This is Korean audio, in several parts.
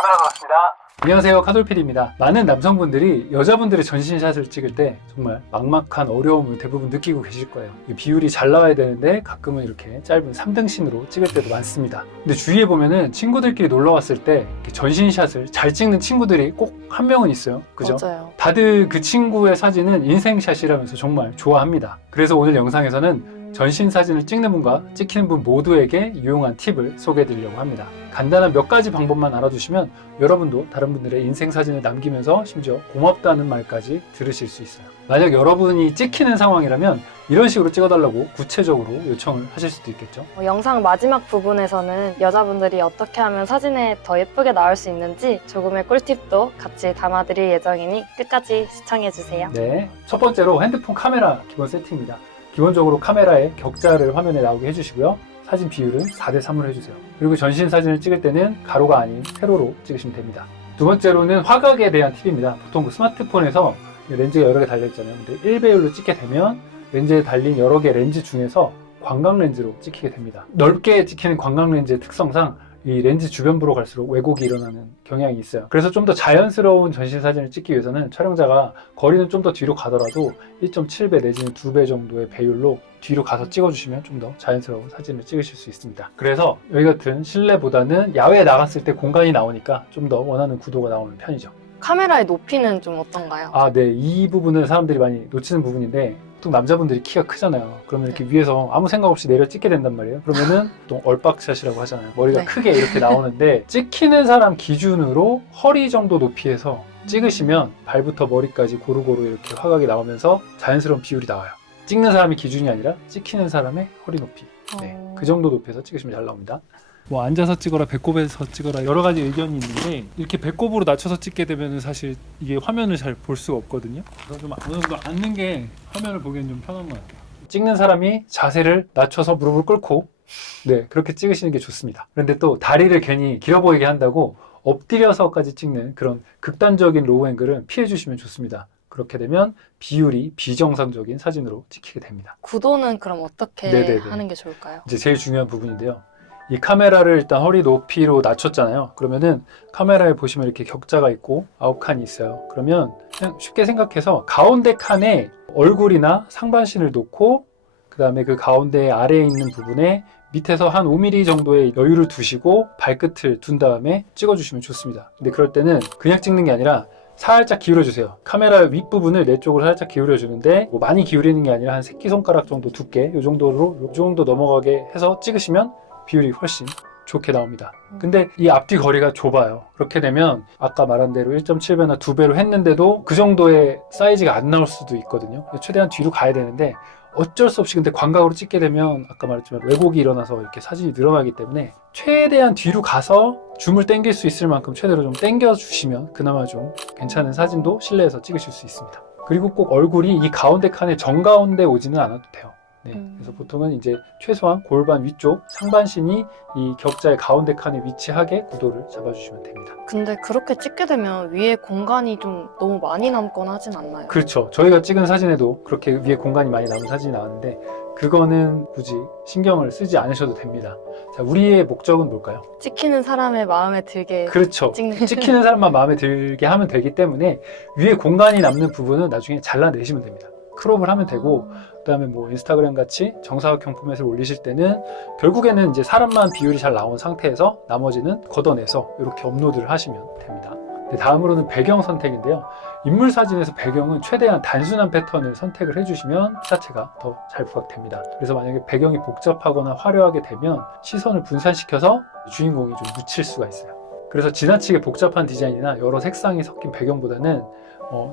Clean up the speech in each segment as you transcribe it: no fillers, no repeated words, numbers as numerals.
카메라 나왔습니다. 안녕하세요, 카돌PD입니다. 많은 남성분들이 여자분들의 전신샷을 찍을 때 정말 막막한 어려움을 대부분 느끼고 계실 거예요. 비율이 잘 나와야 되는데 가끔은 이렇게 짧은 3등신으로 찍을 때도 많습니다. 근데 주위에 보면은 친구들끼리 놀러 갔을 때 전신샷을 잘 찍는 친구들이 꼭 한 명은 있어요. 그죠? 맞아요. 다들 그 친구의 사진은 인생샷이라면서 정말 좋아합니다. 그래서 오늘 영상에서는 전신 사진을 찍는 분과 찍히는 분 모두에게 유용한 팁을 소개해 드리려고 합니다. 간단한 몇 가지 방법만 알아두시면 여러분도 다른 분들의 인생 사진을 남기면서 심지어 고맙다는 말까지 들으실 수 있어요. 만약 여러분이 찍히는 상황이라면 이런 식으로 찍어달라고 구체적으로 요청을 하실 수도 있겠죠. 영상 마지막 부분에서는 여자분들이 어떻게 하면 사진에 더 예쁘게 나올 수 있는지 조금의 꿀팁도 같이 담아드릴 예정이니 끝까지 시청해주세요. 네, 첫 번째로 핸드폰 카메라 기본 세팅입니다. 기본적으로 카메라의 격자를 화면에 나오게 해주시고요. 사진 비율은 4:3으로 해주세요. 그리고 전신 사진을 찍을 때는 가로가 아닌 세로로 찍으시면 됩니다. 두 번째로는 화각에 대한 팁입니다. 보통 그 스마트폰에서 렌즈가 여러 개 달려있잖아요. 근데 1배율로 찍게 되면 렌즈에 달린 여러 개 렌즈 중에서 광각 렌즈로 찍히게 됩니다. 넓게 찍히는 광각 렌즈의 특성상 이 렌즈 주변부로 갈수록 왜곡이 일어나는 경향이 있어요. 그래서 좀 더 자연스러운 전신 사진을 찍기 위해서는 촬영자가 거리는 좀 더 뒤로 가더라도 1.7배 내지는 2배 정도의 배율로 뒤로 가서 찍어주시면 좀 더 자연스러운 사진을 찍으실 수 있습니다. 그래서 여기 같은 실내보다는 야외에 나갔을 때 공간이 나오니까 좀 더 원하는 구도가 나오는 편이죠. 카메라의 높이는 좀 어떤가요? 네. 이 부분은 사람들이 많이 놓치는 부분인데 보통 남자분들이 키가 크잖아요. 그러면 이렇게 위에서 아무 생각 없이 내려 찍게 된단 말이에요. 그러면은 보통 얼박샷이라고 하잖아요. 머리가 네. 크게 이렇게 나오는데 찍히는 사람 기준으로 허리 정도 높이에서 찍으시면 발부터 머리까지 고루고루 이렇게 화각이 나오면서 자연스러운 비율이 나와요. 찍는 사람이 기준이 아니라 찍히는 사람의 허리 높이. 네, 그 정도 높이에서 찍으시면 잘 나옵니다. 뭐 앉아서 찍어라, 배꼽에서 찍어라 여러 가지 의견이 있는데 이렇게 배꼽으로 낮춰서 찍게 되면 사실 이게 화면을 잘 볼 수가 없거든요. 그래서 좀 어느 정도 앉는 게 화면을 보기엔 좀 편한 것 같아요. 찍는 사람이 자세를 낮춰서 무릎을 꿇고 그렇게 찍으시는 게 좋습니다. 그런데 또 다리를 괜히 길어 보이게 한다고 엎드려서까지 찍는 그런 극단적인 로우 앵글은 피해 주시면 좋습니다. 그렇게 되면 비율이 비정상적인 사진으로 찍히게 됩니다. 구도는 그럼 어떻게 네네네. 하는 게 좋을까요? 이제 제일 중요한 부분인데요. 이 카메라를 일단 허리 높이로 낮췄잖아요. 그러면은 카메라에 보시면 이렇게 격자가 있고 9칸이 있어요. 그러면 그냥 쉽게 생각해서 가운데 칸에 얼굴이나 상반신을 놓고 그 다음에 그 가운데 아래에 있는 부분에 밑에서 한 5mm 정도의 여유를 두시고 발끝을 둔 다음에 찍어주시면 좋습니다. 근데 그럴 때는 그냥 찍는 게 아니라 살짝 기울여주세요. 카메라 윗부분을 내 쪽으로 살짝 기울여주는데 뭐 많이 기울이는 게 아니라 한 새끼손가락 정도 두께 이 정도 넘어가게 해서 찍으시면 비율이 훨씬 좋게 나옵니다. 근데 이 앞뒤 거리가 좁아요. 그렇게 되면 아까 말한 대로 1.7배나 2배로 했는데도 그 정도의 사이즈가 안 나올 수도 있거든요. 최대한 뒤로 가야 되는데 어쩔 수 없이 근데 광각으로 찍게 되면 아까 말했지만 왜곡이 일어나서 이렇게 사진이 늘어나기 때문에 최대한 뒤로 가서 줌을 당길 수 있을 만큼 최대로 좀 당겨 주시면 그나마 좀 괜찮은 사진도 실내에서 찍으실 수 있습니다. 그리고 꼭 얼굴이 이 가운데 칸의 정가운데 오지는 않아도 돼요. 그래서 보통은 이제 최소한 골반 위쪽 상반신이 이 격자의 가운데 칸에 위치하게 구도를 잡아주시면 됩니다. 근데 그렇게 찍게 되면 위에 공간이 좀 너무 많이 남거나 하진 않나요? 그렇죠. 저희가 찍은 사진에도 그렇게 위에 공간이 많이 남은 사진이 나왔는데 그거는 굳이 신경을 쓰지 않으셔도 됩니다. 자, 우리의 목적은 뭘까요? 찍히는 사람의 마음에 들게 그렇죠. 찍는 찍히는 사람만 마음에 들게 하면 되기 때문에 위에 공간이 남는 부분은 나중에 잘라내시면 됩니다. 크롭을 하면 되고 그다음에 뭐 인스타그램 같이 정사각형 포맷을 올리실 때는 결국에는 이제 사람만 비율이 잘 나온 상태에서 나머지는 걷어내서 이렇게 업로드를 하시면 됩니다. 다음으로는 배경 선택인데요. 인물 사진에서 배경은 최대한 단순한 패턴을 선택을 해주시면 자체가 더 잘 부각됩니다. 그래서 만약에 배경이 복잡하거나 화려하게 되면 시선을 분산시켜서 주인공이 좀 묻힐 수가 있어요. 그래서 지나치게 복잡한 디자인이나 여러 색상이 섞인 배경보다는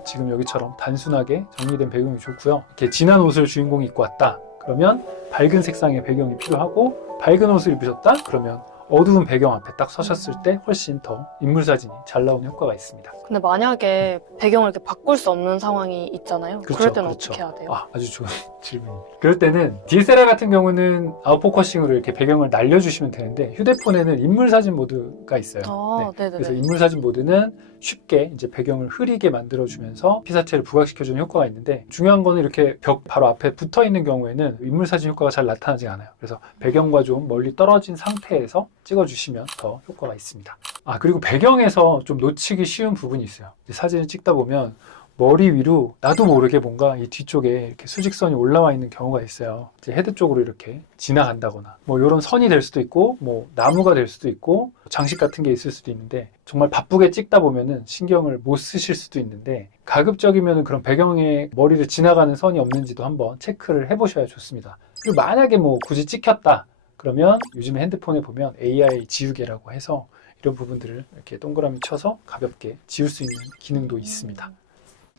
지금 여기처럼 단순하게 정리된 배경이 좋고요. 이렇게 진한 옷을 주인공이 입고 왔다. 그러면 밝은 색상의 배경이 필요하고 밝은 옷을 입으셨다. 그러면 어두운 배경 앞에 딱 서셨을 때 훨씬 더 인물 사진이 잘 나오는 효과가 있습니다. 근데 만약에 배경을 이렇게 바꿀 수 없는 상황이 있잖아요. 그럴 때는 어떻게 해야 돼요? 아주 좋은 질문입니다. 그럴 때는 DSLR 같은 경우는 아웃포커싱으로 이렇게 배경을 날려주시면 되는데 휴대폰에는 인물 사진 모드가 있어요. 그래서 인물 사진 모드는 쉽게 이제 배경을 흐리게 만들어주면서 피사체를 부각시켜주는 효과가 있는데 중요한 거는 이렇게 벽 바로 앞에 붙어 있는 경우에는 인물 사진 효과가 잘 나타나지 않아요. 그래서 배경과 좀 멀리 떨어진 상태에서 찍어주시면 더 효과가 있습니다. 그리고 배경에서 좀 놓치기 쉬운 부분이 있어요. 사진을 찍다 보면 머리 위로 나도 모르게 뭔가 이 뒤쪽에 이렇게 수직선이 올라와 있는 경우가 있어요. 이제 헤드 쪽으로 이렇게 지나간다거나 뭐 이런 선이 될 수도 있고 뭐 나무가 될 수도 있고 장식 같은 게 있을 수도 있는데 정말 바쁘게 찍다 보면은 신경을 못 쓰실 수도 있는데 가급적이면 그런 배경에 머리를 지나가는 선이 없는지도 한번 체크를 해보셔야 좋습니다. 그리고 만약에 뭐 굳이 찍혔다 그러면 요즘에 핸드폰에 보면 AI 지우개라고 해서 이런 부분들을 이렇게 동그라미 쳐서 가볍게 지울 수 있는 기능도 있습니다.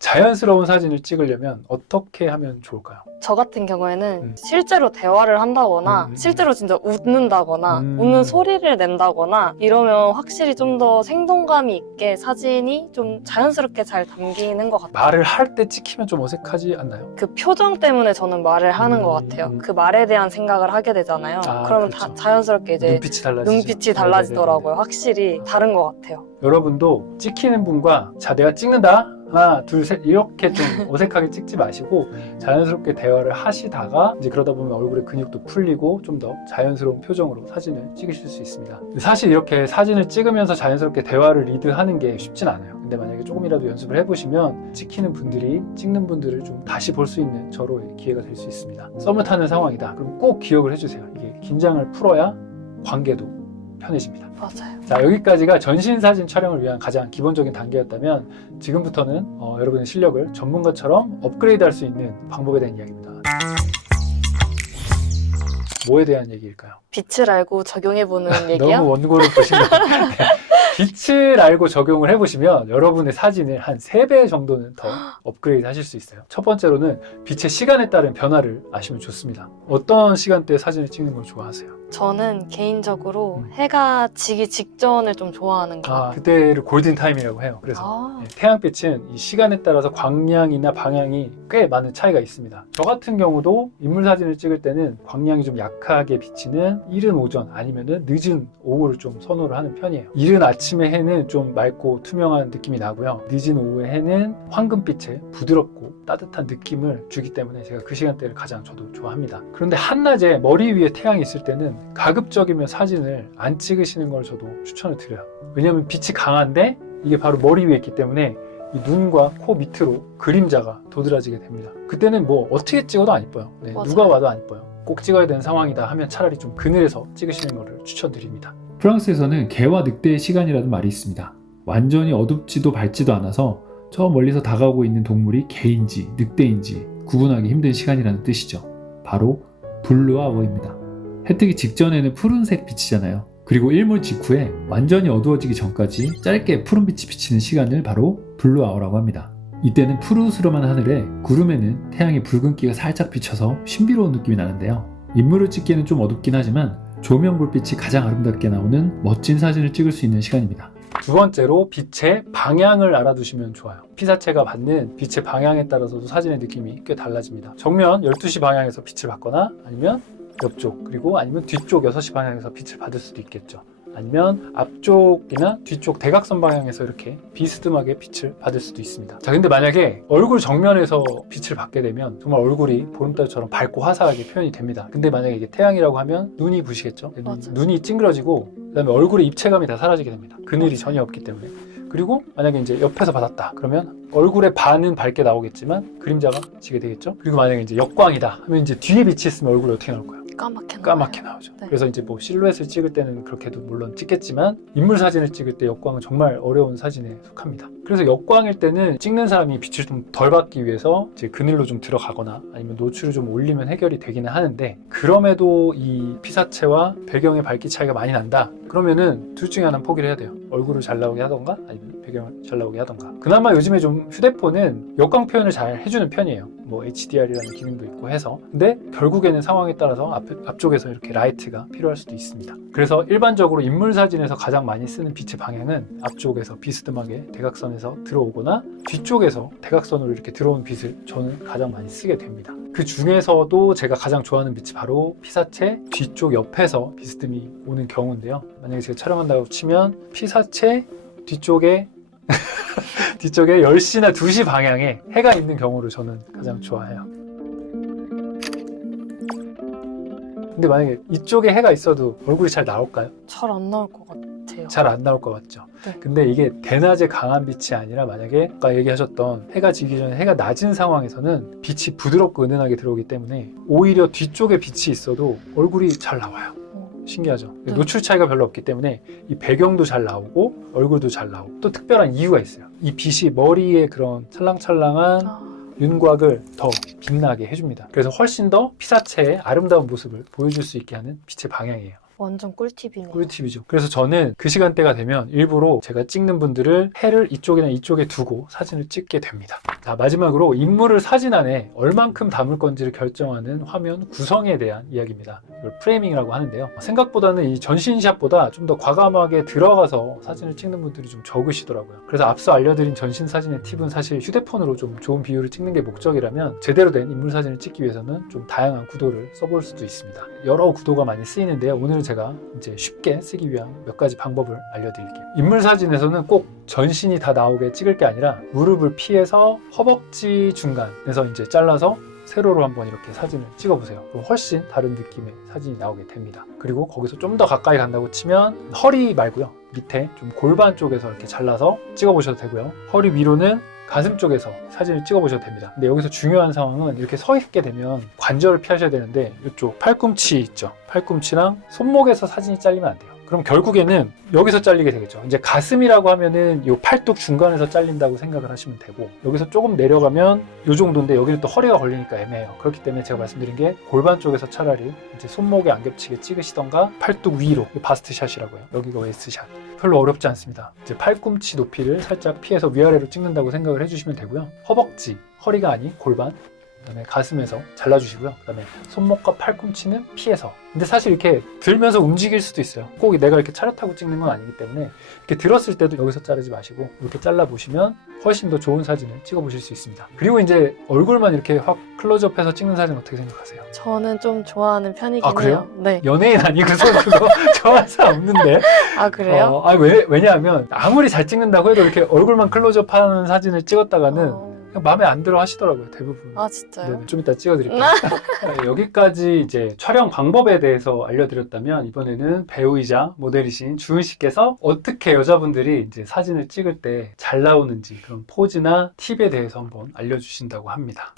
자연스러운 사진을 찍으려면 어떻게 하면 좋을까요? 저 같은 경우에는 실제로 대화를 한다거나 실제로 진짜 웃는다거나 웃는 소리를 낸다거나 이러면 확실히 좀 더 생동감이 있게 사진이 좀 자연스럽게 잘 담기는 것 같아요. 말을 할 때 찍히면 좀 어색하지 않나요? 그 표정 때문에 저는 말을 하는 것 같아요. 그 말에 대한 생각을 하게 되잖아요. 그러면 그렇죠. 자연스럽게 이제 눈빛이 달라지더라고요. 확실히 다른 것 같아요. 여러분도 찍히는 분과 자 내가 찍는다 하나 둘 셋 이렇게 좀 어색하게 찍지 마시고 자연스럽게 대화를 하시다가 이제 그러다 보면 얼굴에 근육도 풀리고 좀 더 자연스러운 표정으로 사진을 찍으실 수 있습니다. 사실 이렇게 사진을 찍으면서 자연스럽게 대화를 리드하는 게 쉽진 않아요. 근데 만약에 조금이라도 연습을 해보시면 찍히는 분들이 찍는 분들을 좀 다시 볼 수 있는 저로의 기회가 될 수 있습니다. 썸을 타는 상황이다. 그럼 꼭 기억을 해주세요. 이게 긴장을 풀어야 관계도 편해집니다. 맞아요. 자, 여기까지가 전신 사진 촬영을 위한 가장 기본적인 단계였다면 지금부터는 여러분의 실력을 전문가처럼 업그레이드 할 수 있는 방법에 대한 이야기입니다. 뭐에 대한 얘기일까요? 빛을 알고 적용해보는 얘기요? 너무 원고를 보시면 빛을 알고 적용을 해보시면 여러분의 사진을 한 3배 정도는 더 업그레이드 하실 수 있어요. 첫 번째로는 빛의 시간에 따른 변화를 아시면 좋습니다. 어떤 시간대에 사진을 찍는 걸 좋아하세요? 저는 개인적으로 해가 지기 직전을 좀 좋아하는 것 같아요. 그때를 골든타임이라고 해요. 그래서 태양빛은 이 시간에 따라서 광량이나 방향이 꽤 많은 차이가 있습니다. 저 같은 경우도 인물 사진을 찍을 때는 광량이 좀 약하게 비치는 이른 오전 아니면은 늦은 오후를 좀 선호를 하는 편이에요. 이른 아침의 해는 좀 맑고 투명한 느낌이 나고요. 늦은 오후의 해는 황금빛의 부드럽고 따뜻한 느낌을 주기 때문에 제가 그 시간대를 가장 저도 좋아합니다. 그런데 한낮에 머리 위에 태양이 있을 때는 가급적이면 사진을 안 찍으시는 걸 저도 추천을 드려요. 왜냐하면 빛이 강한데 이게 바로 머리 위에 있기 때문에 이 눈과 코 밑으로 그림자가 도드라지게 됩니다. 그때는 뭐 어떻게 찍어도 안 이뻐요. 누가 봐도 안 이뻐요. 꼭 찍어야 되는 상황이다 하면 차라리 좀 그늘에서 찍으시는 것을 추천드립니다. 프랑스에서는 개와 늑대의 시간이라는 말이 있습니다. 완전히 어둡지도 밝지도 않아서 저 멀리서 다가오고 있는 동물이 개인지 늑대인지 구분하기 힘든 시간이라는 뜻이죠. 바로 블루 아워입니다. 해 뜨기 직전에는 푸른색 빛이잖아요. 그리고 일몰 직후에 완전히 어두워지기 전까지 짧게 푸른빛이 비치는 시간을 바로 블루 아워라고 합니다. 이때는 푸르스름한 하늘에 구름에는 태양의 붉은기가 살짝 비쳐서 신비로운 느낌이 나는데요. 인물을 찍기에는 좀 어둡긴 하지만 조명 불빛이 가장 아름답게 나오는 멋진 사진을 찍을 수 있는 시간입니다. 두 번째로 빛의 방향을 알아두시면 좋아요. 피사체가 받는 빛의 방향에 따라서도 사진의 느낌이 꽤 달라집니다. 정면 12시 방향에서 빛을 받거나 아니면 옆쪽 그리고 아니면 뒤쪽 6시 방향에서 빛을 받을 수도 있겠죠. 아니면 앞쪽이나 뒤쪽 대각선 방향에서 이렇게 비스듬하게 빛을 받을 수도 있습니다. 자, 근데 만약에 얼굴 정면에서 빛을 받게 되면 정말 얼굴이 보름달처럼 밝고 화사하게 표현이 됩니다. 근데 만약에 이게 태양이라고 하면 눈이 부시겠죠? 눈이 찡그러지고 그다음에 얼굴의 입체감이 다 사라지게 됩니다. 그늘이 전혀 없기 때문에. 그리고 만약에 이제 옆에서 받았다 그러면 얼굴의 반은 밝게 나오겠지만 그림자가 지게 되겠죠. 그리고 만약에 이제 역광이다 하면 이제 뒤에 빛이 있으면 얼굴이 어떻게 나올 거예요? 까맣게 나오죠. 네. 그래서 이제 뭐 실루엣을 찍을 때는 그렇게도 물론 찍겠지만 인물 사진을 찍을 때 역광은 정말 어려운 사진에 속합니다. 그래서 역광일 때는 찍는 사람이 빛을 좀 덜 받기 위해서 이제 그늘로 좀 들어가거나 아니면 노출을 좀 올리면 해결이 되기는 하는데 그럼에도 이 피사체와 배경의 밝기 차이가 많이 난다. 그러면은 둘 중에 하나는 포기를 해야 돼요. 얼굴을 잘 나오게 하던가 아니면 배경을 잘 나오게 하던가. 그나마 요즘에 좀 휴대폰은 역광 표현을 잘 해주는 편이에요. 뭐 HDR이라는 기능도 있고 해서. 근데 결국에는 상황에 따라서 앞쪽에서 이렇게 라이트가 필요할 수도 있습니다. 그래서 일반적으로 인물 사진에서 가장 많이 쓰는 빛의 방향은 앞쪽에서 비스듬하게 대각선에서 들어오거나 뒤쪽에서 대각선으로 이렇게 들어온 빛을 저는 가장 많이 쓰게 됩니다. 그 중에서도 제가 가장 좋아하는 빛이 바로 피사체 뒤쪽 옆에서 비스듬히 오는 경우인데요. 만약에 제가 촬영한다고 치면 피사체 뒤쪽에 10시나 2시 방향에 해가 있는 경우를 저는 가장 좋아해요. 근데 만약에 이쪽에 해가 있어도 얼굴이 잘 나올까요? 잘 안 나올 것 같아요. 잘 안 나올 것 같죠. 네. 근데 이게 대낮에 강한 빛이 아니라 만약에 아까 얘기하셨던 해가 지기 전에 해가 낮은 상황에서는 빛이 부드럽고 은은하게 들어오기 때문에 오히려 뒤쪽에 빛이 있어도 얼굴이 잘 나와요. 신기하죠. 네. 노출 차이가 별로 없기 때문에 이 배경도 잘 나오고 얼굴도 잘 나오고 또 특별한 이유가 있어요. 이 빛이 머리에 그런 찰랑찰랑한 윤곽을 더 빛나게 해줍니다. 그래서 훨씬 더 피사체의 아름다운 모습을 보여줄 수 있게 하는 빛의 방향이에요. 완전 꿀팁이네요. 꿀팁이죠. 그래서 저는 그 시간대가 되면 일부러 제가 찍는 분들을 해를 이쪽이나 이쪽에 두고 사진을 찍게 됩니다. 자, 마지막으로 인물을 사진 안에 얼만큼 담을 건지를 결정하는 화면 구성에 대한 이야기입니다. 이걸 프레이밍이라고 하는데요. 생각보다는 이 전신샷보다 좀 더 과감하게 들어가서 사진을 찍는 분들이 좀 적으시더라고요. 그래서 앞서 알려드린 전신 사진의 팁은 사실 휴대폰으로 좀 좋은 비율을 찍는 게 목적이라면 제대로 된 인물 사진을 찍기 위해서는 좀 다양한 구도를 써볼 수도 있습니다. 여러 구도가 많이 쓰이는데요. 오늘은 제가 이제 쉽게 쓰기 위한 몇 가지 방법을 알려드릴게요. 인물 사진에서는 꼭 전신이 다 나오게 찍을 게 아니라 무릎을 피해서 허벅지 중간에서 이제 잘라서 세로로 한번 이렇게 사진을 찍어보세요. 그럼 훨씬 다른 느낌의 사진이 나오게 됩니다. 그리고 거기서 좀 더 가까이 간다고 치면 허리 말고요. 밑에 좀 골반 쪽에서 이렇게 잘라서 찍어보셔도 되고요. 허리 위로는 가슴 쪽에서 사진을 찍어보셔도 됩니다. 근데 여기서 중요한 상황은 이렇게 서 있게 되면 관절을 피하셔야 되는데 이쪽 팔꿈치 있죠. 팔꿈치랑 손목에서 사진이 잘리면 안 돼요. 그럼 결국에는 여기서 잘리게 되겠죠. 이제 가슴이라고 하면은 이 팔뚝 중간에서 잘린다고 생각을 하시면 되고 여기서 조금 내려가면 이 정도인데 여기는 또 허리가 걸리니까 애매해요. 그렇기 때문에 제가 말씀드린 게 골반 쪽에서 차라리 이제 손목에 안 겹치게 찍으시던가 팔뚝 위로 바스트샷이라고요. 여기가 웨이스트샷. 별로 어렵지 않습니다. 이제 팔꿈치 높이를 살짝 피해서 위아래로 찍는다고 생각을 해주시면 되고요. 허벅지, 허리가 아닌 골반, 그다음에 가슴에서 잘라주시고요. 그다음에 손목과 팔꿈치는 피해서. 근데 사실 이렇게 들면서 움직일 수도 있어요. 꼭 내가 이렇게 차렷하고 찍는 건 아니기 때문에 이렇게 들었을 때도 여기서 자르지 마시고 이렇게 잘라보시면 훨씬 더 좋은 사진을 찍어보실 수 있습니다. 그리고 이제 얼굴만 이렇게 확 클로즈업해서 찍는 사진 어떻게 생각하세요? 저는 좀 좋아하는 편이긴 아, 그래요? 해요. 네. 연예인 아니고서 그거 좋아하는 사람 없는데. 아, 그래요? 왜냐하면 아무리 잘 찍는다고 해도 이렇게 얼굴만 클로즈업하는 사진을 찍었다가는 그냥 마음에 안 들어 하시더라고요, 대부분. 아, 진짜요? 네, 좀 이따 찍어드릴게요. 네, 여기까지 이제 촬영 방법에 대해서 알려드렸다면 이번에는 배우이자 모델이신 주은 씨께서 어떻게 여자분들이 이제 사진을 찍을 때 잘 나오는지 그런 포즈나 팁에 대해서 한번 알려주신다고 합니다.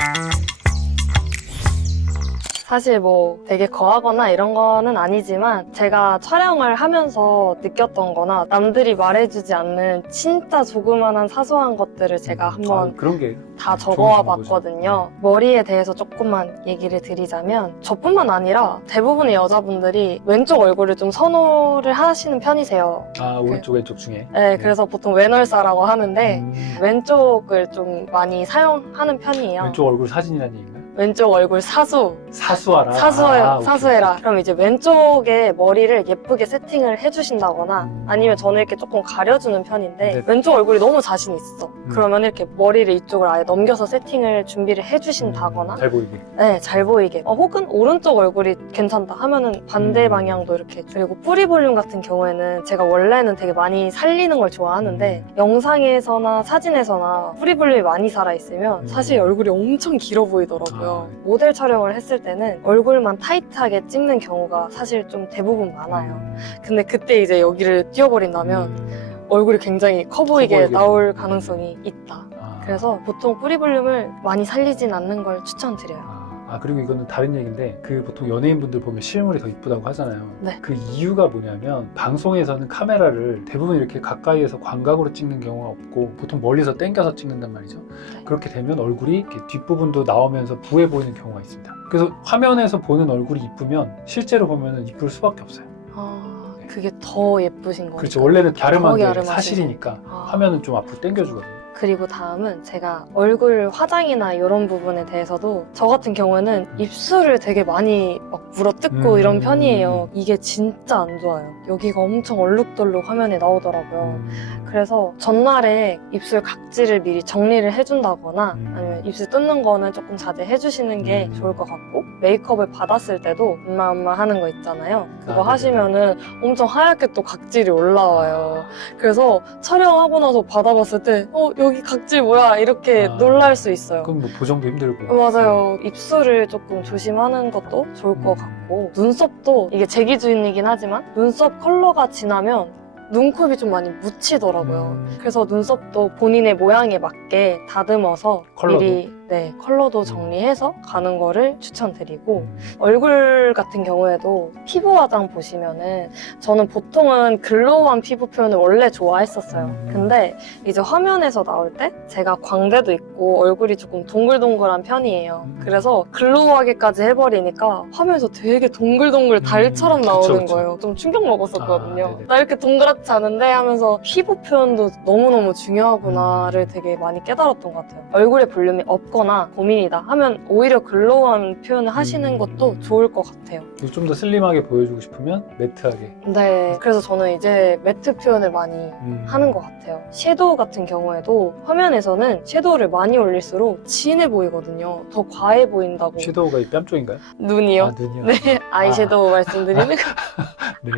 사실 뭐 되게 거하거나 이런 거는 아니지만 제가 촬영을 하면서 느꼈던 거나 남들이 말해주지 않는 진짜 조그만한 사소한 것들을 제가 한번 그런 게 다 좋은 적어와 정보죠. 봤거든요. 머리에 대해서 조금만 얘기를 드리자면 저뿐만 아니라 대부분의 여자분들이 왼쪽 얼굴을 좀 선호를 하시는 편이세요. 아, 오른쪽 왼쪽 중에. 네, 그래서 보통 왼얼싸라고 하는데 음, 왼쪽을 좀 많이 사용하는 편이에요. 왼쪽 얼굴 사진이라는 얘기인가요? 왼쪽 얼굴 사수. 사수하라. 오케이. 사수해라. 그럼 이제 왼쪽에 머리를 예쁘게 세팅을 해주신다거나 아니면 저는 이렇게 조금 가려주는 편인데 네. 왼쪽 얼굴이 너무 자신 있어. 그러면 이렇게 머리를 이쪽으로 아예 넘겨서 세팅을 준비를 해주신다거나 잘 보이게. 네, 잘 보이게. 혹은 오른쪽 얼굴이 괜찮다 하면은 반대 방향도 이렇게. 그리고 뿌리 볼륨 같은 경우에는 제가 원래는 되게 많이 살리는 걸 좋아하는데 영상에서나 사진에서나 뿌리 볼륨이 많이 살아있으면 사실 얼굴이 엄청 길어 보이더라고요. 모델 촬영을 했을 때는 얼굴만 타이트하게 찍는 경우가 사실 좀 대부분 많아요. 근데 그때 이제 여기를 띄워버린다면 얼굴이 굉장히 커 보이게 나올 가능성이 있다. 그래서 보통 뿌리 볼륨을 많이 살리진 않는 걸 추천드려요. 그리고 이거는 다른 얘기인데 그 보통 연예인분들 보면 실물이 더 이쁘다고 하잖아요. 네. 그 이유가 뭐냐면 방송에서는 카메라를 대부분 이렇게 가까이에서 광각으로 찍는 경우가 없고 보통 멀리서 당겨서 찍는단 말이죠. 네. 그렇게 되면 얼굴이 이렇게 뒷부분도 나오면서 부해 보이는 경우가 있습니다. 그래서 화면에서 보는 얼굴이 이쁘면 실제로 보면은 이쁠 수밖에 없어요. 그게 더 예쁘신 거예요. 그렇죠. 원래는 갸름한 게 갸름하시죠. 사실이니까 화면은 좀 앞으로 당겨주거든요. 그리고 다음은 제가 얼굴 화장이나 이런 부분에 대해서도 저 같은 경우에는 입술을 되게 많이 막 물어뜯고 이런 편이에요. 이게 진짜 안 좋아요. 여기가 엄청 얼룩덜룩 화면에 나오더라고요. 그래서 전날에 입술 각질을 미리 정리를 해준다거나 아니면 입술 뜯는 거는 조금 자제해 주시는 게 좋을 것 같고 메이크업을 받았을 때도 엄마 하는 거 있잖아요. 그거 하시면은 엄청 하얗게 또 각질이 올라와요. 그래서 촬영하고 나서 받아봤을 때 여기 각질 뭐야 이렇게 아, 놀랄 수 있어요. 그럼 뭐 보정도 힘들고. 맞아요. 입술을 조금 조심하는 것도 좋을 것 같고 눈썹도 이게 제 기준이긴 하지만 눈썹 컬러가 진하면 눈곱이 좀 많이 묻히더라고요. 그래서 눈썹도 본인의 모양에 맞게 다듬어서 컬러도? 미리 컬러도 정리해서 가는 거를 추천드리고 얼굴 같은 경우에도 피부 화장 보시면은 저는 보통은 글로우한 피부 표현을 원래 좋아했었어요. 근데 이제 화면에서 나올 때 제가 광대도 있고 얼굴이 조금 동글동글한 편이에요. 그래서 글로우하게까지 해버리니까 화면에서 되게 동글동글 달처럼 그쵸, 나오는 그쵸. 거예요. 좀 충격 먹었었거든요. 아, 네네. 나 이렇게 동그랗지 않은데 하면서 피부 표현도 너무너무 중요하구나를 되게 많이 깨달았던 것 같아요. 얼굴에 볼륨이 없거나 고민이다 하면 오히려 글로우한 표현을 하시는 것도 좋을 것 같아요. 좀 더 슬림하게 보여주고 싶으면 매트하게. 네, 그래서 저는 이제 매트 표현을 많이 하는 것 같아요. 섀도우 같은 경우에도 화면에서는 섀도우를 많이 올릴수록 진해 보이거든요. 더 과해 보인다고. 섀도우가 이 뺨 쪽인가요? 눈이요? 아, 눈이요? 네, 아이섀도우 말씀드리는 거. 네.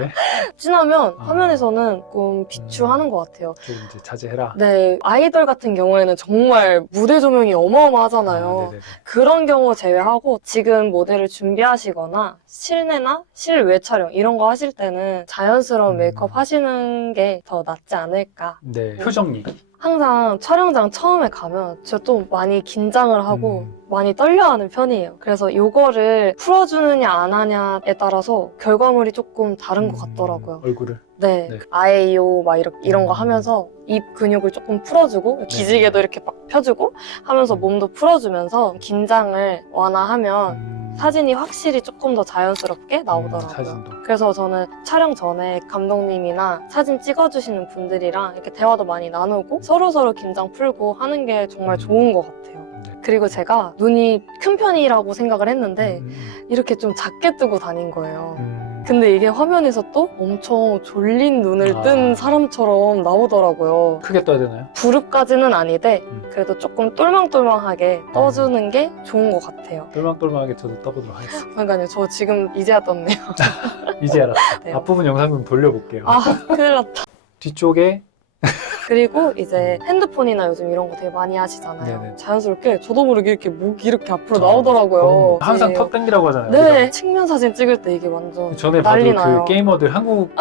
진하면 아. 화면에서는 조금 비추하는 것 같아요. 좀 이제 자제해라. 네, 아이돌 같은 경우에는 정말 무대 조명이 어마어마하잖아요. 네네네. 그런 경우 제외하고 지금 모델을 준비하시거나 실내나 실외 촬영 이런 거 하실 때는 자연스러운 메이크업 하시는 게 더 낫지 않을까. 네. 표정 얘기. 항상 촬영장 처음에 가면 저 또 많이 긴장을 하고 많이 떨려하는 편이에요. 그래서 이거를 풀어주느냐 안 하냐에 따라서 결과물이 조금 다른 것 같더라고요. 얼굴을. 네, 네. 아에이오 막 이런 거 하면서 입 근육을 조금 풀어주고 기지개도 이렇게 막 펴주고 하면서 몸도 풀어주면서 긴장을 완화하면 사진이 확실히 조금 더 자연스럽게 나오더라고요. 사진도. 그래서 저는 촬영 전에 감독님이나 사진 찍어주시는 분들이랑 이렇게 대화도 많이 나누고 서로서로 긴장 풀고 하는 게 정말 좋은 것 같아요. 네. 그리고 제가 눈이 큰 편이라고 생각을 했는데 이렇게 좀 작게 뜨고 다닌 거예요. 근데 이게 화면에서 또 엄청 졸린 눈을 뜬 사람처럼 나오더라고요. 크게 떠야 되나요? 부릅까지는 아닌데 그래도 조금 똘망똘망하게 떠주는 게 좋은 것 같아요. 똘망똘망하게 저도 떠보도록 하겠습니다. 그러니까요. 저 지금 이제야 떴네요. 이제 알았다. 네. 앞부분 영상 좀 돌려볼게요. 아, 큰일 났다. 뒤쪽에 그리고 이제 핸드폰이나 요즘 이런 거 되게 많이 하시잖아요. 네네. 자연스럽게 저도 모르게 이렇게 목이 이렇게 앞으로 나오더라고요. 항상 네. 턱 당기라고 하잖아요. 네, 측면 사진 찍을 때 이게 완전 전에 봐도 난리 나요. 그 게이머들 한국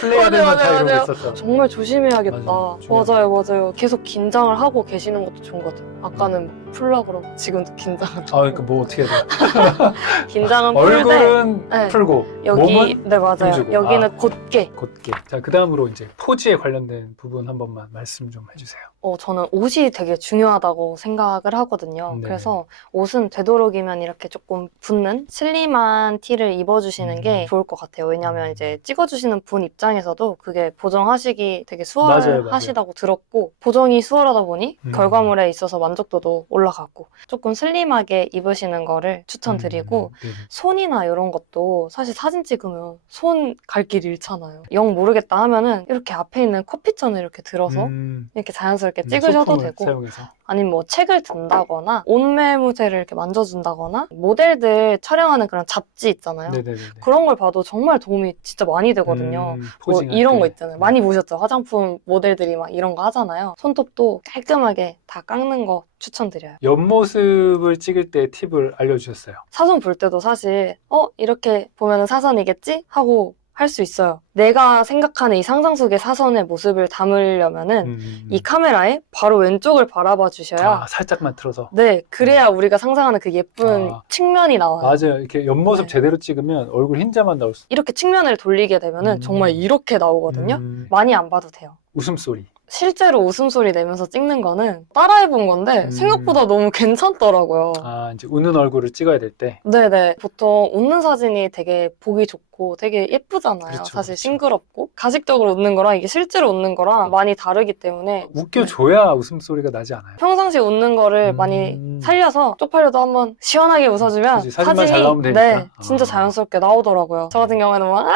플레이어들만 맞아요, 다 이러고 맞아요. 있었어. 정말 조심해야겠다. 맞아요. 맞아요. 계속 긴장을 하고 계시는 것도 좋은 것 같아요. 아까는 풀라 그러고 지금도 긴장을 하고. 그러니까 뭐 어떻게 해야 돼? 긴장은 풀되 얼굴은 네. 풀고 여기 몸은 네 맞아요. 힘주고. 여기는 곧게. 곧게. 자, 그 다음으로 이제 포즈에 관련된 부분 한 번만 말씀 좀 해주세요. 저는 옷이 되게 중요하다고 생각을 하거든요. 네. 그래서 옷은 되도록이면 이렇게 조금 붙는 슬림한 티를 입어주시는 게 좋을 것 같아요. 왜냐하면 이제 찍어주시는 분 입장에서도 그게 보정하시기 되게 수월하시다고 들었고 보정이 수월하다 보니 결과물에 있어서 만족도도 올라가고 조금 슬림하게 입으시는 거를 추천드리고 손이나 이런 것도 사실 사진 찍으면 손 갈 길 잃잖아요. 영 모르겠다 하면은 이렇게 앞에 있는 커피잔을 이렇게 들어서 이렇게 자연스럽게 찍으셔도 되고 사용해서. 아니면 뭐 책을 든다거나 옷매무새를 이렇게 만져준다거나 모델들 촬영하는 그런 잡지 있잖아요. 네네네. 그런 걸 봐도 정말 도움이 진짜 많이 되거든요. 뭐 이런 거 있잖아요. 많이 보셨죠? 화장품 모델들이 막 이런 거 하잖아요. 손톱도 깔끔하게 다 깎는 거 추천드려요. 옆모습을 찍을 때 팁을 알려주셨어요. 사선 볼 때도 사실 이렇게 보면은 사선이겠지? 하고 할 수 있어요. 내가 생각하는 이 상상 속의 사선의 모습을 담으려면은 이 카메라에 바로 왼쪽을 바라봐 주셔야 살짝만 틀어서. 네, 그래야 우리가 상상하는 그 예쁜 측면이 나와요. 맞아요. 이렇게 옆모습 네. 제대로 찍으면 얼굴 흰자만 나올 수. 이렇게 측면을 돌리게 되면은 정말 이렇게 나오거든요. 많이 안 봐도 돼요. 웃음소리. 실제로 웃음소리 내면서 찍는 거는 따라해본 건데 생각보다 너무 괜찮더라고요. 이제 웃는 얼굴을 찍어야 될 때. 네네. 보통 웃는 사진이 되게 보기 좋고 되게 예쁘잖아요. 그렇죠, 사실 그렇죠. 싱그럽고 가식적으로 웃는 거랑 이게 실제로 웃는 거랑 많이 다르기 때문에 웃겨줘야 웃음소리가 나지 않아요. 평상시 웃는 거를 많이 살려서 쪽팔려도 한번 시원하게 웃어주면 그치, 사진만 잘 나오면 되니까. 네, 진짜 자연스럽게 나오더라고요. 저 같은 경우에는 막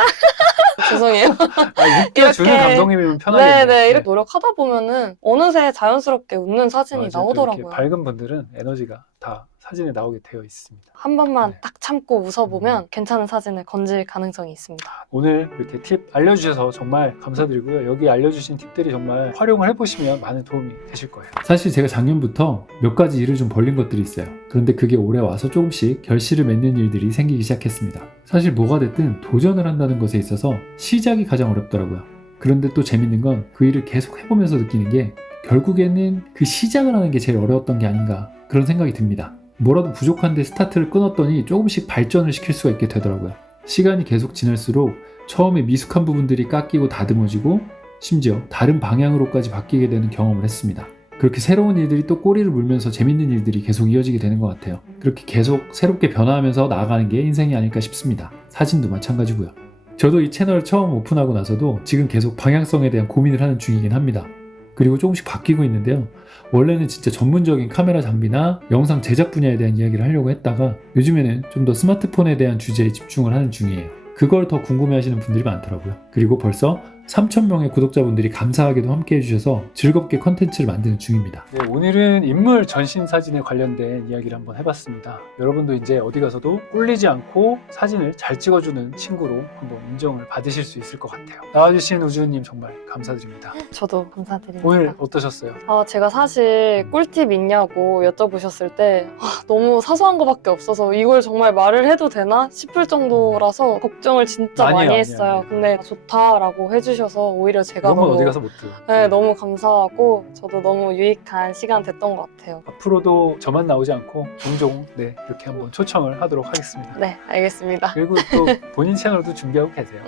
죄송해요. 웃겨주는 이렇게. 감독님이면 편하게. 네네. 이렇게 노력하다 보면은 어느새 자연스럽게 웃는 사진이 맞아요. 또 나오더라고요. 이렇게 밝은 분들은 에너지가 다 사진에 나오게 되어 있습니다. 한 번만 네. 딱 참고 웃어보면 괜찮은 사진을 건질 가능성이 있습니다. 오늘 이렇게 팁 알려주셔서 정말 감사드리고요. 여기 알려주신 팁들이 정말 활용을 해보시면 많은 도움이 되실 거예요. 사실 제가 작년부터 몇 가지 일을 좀 벌린 것들이 있어요. 그런데 그게 올해 와서 조금씩 결실을 맺는 일들이 생기기 시작했습니다. 사실 뭐가 됐든 도전을 한다는 것에 있어서 시작이 가장 어렵더라고요. 그런데 또 재밌는 건 그 일을 계속 해보면서 느끼는 게 결국에는 그 시작을 하는 게 제일 어려웠던 게 아닌가 그런 생각이 듭니다. 뭐라도 부족한데 스타트를 끊었더니 조금씩 발전을 시킬 수가 있게 되더라고요. 시간이 계속 지날수록 처음에 미숙한 부분들이 깎이고 다듬어지고 심지어 다른 방향으로까지 바뀌게 되는 경험을 했습니다. 그렇게 새로운 일들이 또 꼬리를 물면서 재밌는 일들이 계속 이어지게 되는 것 같아요. 그렇게 계속 새롭게 변화하면서 나아가는 게 인생이 아닐까 싶습니다. 사진도 마찬가지고요. 저도 이 채널을 처음 오픈하고 나서도 지금 계속 방향성에 대한 고민을 하는 중이긴 합니다. 그리고 조금씩 바뀌고 있는데요. 원래는 진짜 전문적인 카메라 장비나 영상 제작 분야에 대한 이야기를 하려고 했다가 요즘에는 좀 더 스마트폰에 대한 주제에 집중을 하는 중이에요. 그걸 더 궁금해하시는 분들이 많더라고요. 그리고 벌써 3,000명의 구독자분들이 감사하게도 함께 해주셔서 즐겁게 컨텐츠를 만드는 중입니다. 네, 오늘은 인물 전신 사진에 관련된 이야기를 한번 해봤습니다. 여러분도 이제 어디 가서도 꿀리지 않고 사진을 잘 찍어주는 친구로 한번 인정을 받으실 수 있을 것 같아요. 나와주신 우주님 정말 감사드립니다. 저도 감사드립니다. 오늘 어떠셨어요? 제가 사실 꿀팁 있냐고 여쭤보셨을 때 너무 사소한 거밖에 없어서 이걸 정말 말을 해도 되나 싶을 정도라서 걱정을 진짜 아니에요, 많이 아니에요, 했어요. 아니에요. 근데 좋다라고 해주셔서 오히려 제가 그런 건 너무 어디 가서 못 들어. 네, 너무 감사하고 저도 너무 유익한 시간 됐던 것 같아요. 앞으로도 저만 나오지 않고 종종 이렇게 한번 초청을 하도록 하겠습니다. 네, 알겠습니다. 그리고 또 본인 채널도 준비하고 계세요.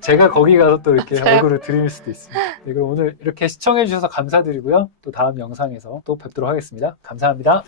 제가 거기 가서 또 이렇게 맞아요. 얼굴을 들이밀 수도 있습니다. 네, 그럼 오늘 이렇게 시청해 주셔서 감사드리고요. 또 다음 영상에서 또 뵙도록 하겠습니다. 감사합니다.